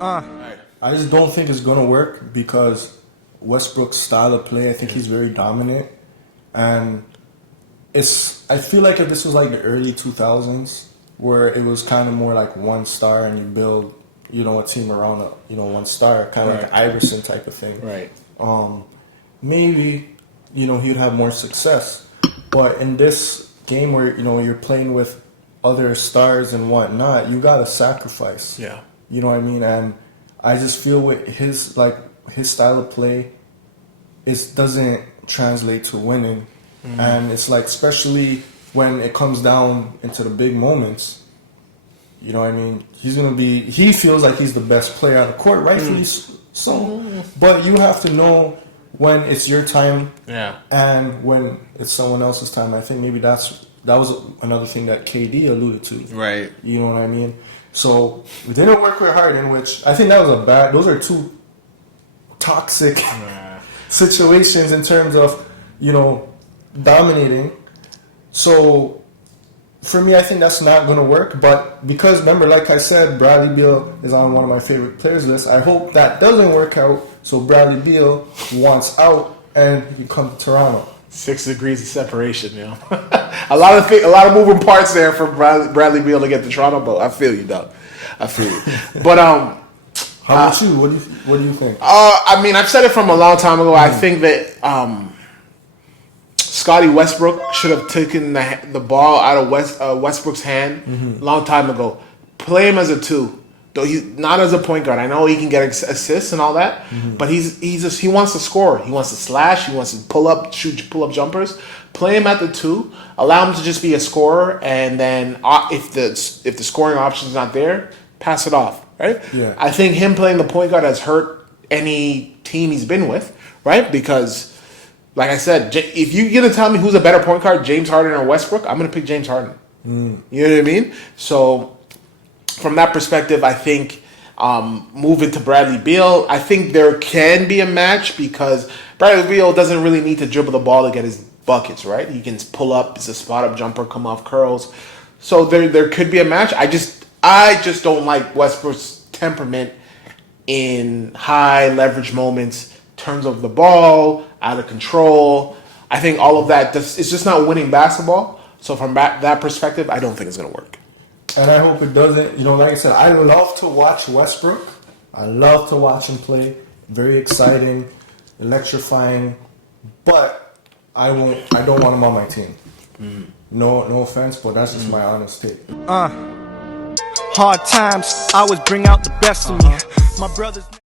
I just don't think it's gonna work because Westbrook's style of play. I think he's very dominant, and I feel like if this was like the early 2000s, where it was kind of more like one star and you build, a team around one star, kind of like an Iverson type of thing. Right. Maybe he'd have more success, but in this game where you're playing with other stars and whatnot, you gotta sacrifice. Yeah. You know what I mean? And I just feel with his style of play, it doesn't translate to winning. And it's like, especially when it comes down into the big moments, you know what I mean? He feels like he's the best player on the court, rightfully so. But you have to know when it's your time and when it's someone else's time. I think maybe that was another thing that KD alluded to. Right. You know what I mean? So it didn't work with Harden, which I think that was those are two toxic situations in terms of, dominating. So for me, I think that's not going to work. But because, remember, like I said, Bradley Beal is on one of my favorite players list. I hope that doesn't work out. So Bradley Beal wants out and he can come to Toronto. 6 degrees of separation, a lot of moving parts there for Bradley Beal to get to Toronto, but I feel you, Doug. I feel you. But how about you? What do you think? I mean, I've said it from a long time ago. I think that Scotty Westbrook should have taken the ball out of Westbrook's hand a long time ago. Play him as a 2. Though he's not as a point guard. I know he can get assists and all that, but he wants to score. He wants to slash. He wants to pull up jumpers. Play him at the 2. Allow him to just be a scorer, and then if the scoring option is not there, pass it off. Right? Yeah. I think him playing the point guard has hurt any team he's been with. Right? Because, like I said, if you're gonna tell me who's a better point guard, James Harden or Westbrook, I'm gonna pick James Harden. You know what I mean? So, from that perspective, I think moving to Bradley Beal, I think there can be a match because Bradley Beal doesn't really need to dribble the ball to get his buckets, right? He can pull up, it's a spot-up jumper, come off curls. So there could be a match. I just don't like Westbrook's temperament in high leverage moments, turns over the ball, out of control. I think all of that, it's just not winning basketball. So from that perspective, I don't think it's going to work. And I hope it doesn't. Like I said, I love to watch Westbrook. I love to watch him play. Very exciting, electrifying. But I don't want him on my team. No offense, but that's just my honest take. Hard times always bring out the best in me. My brothers.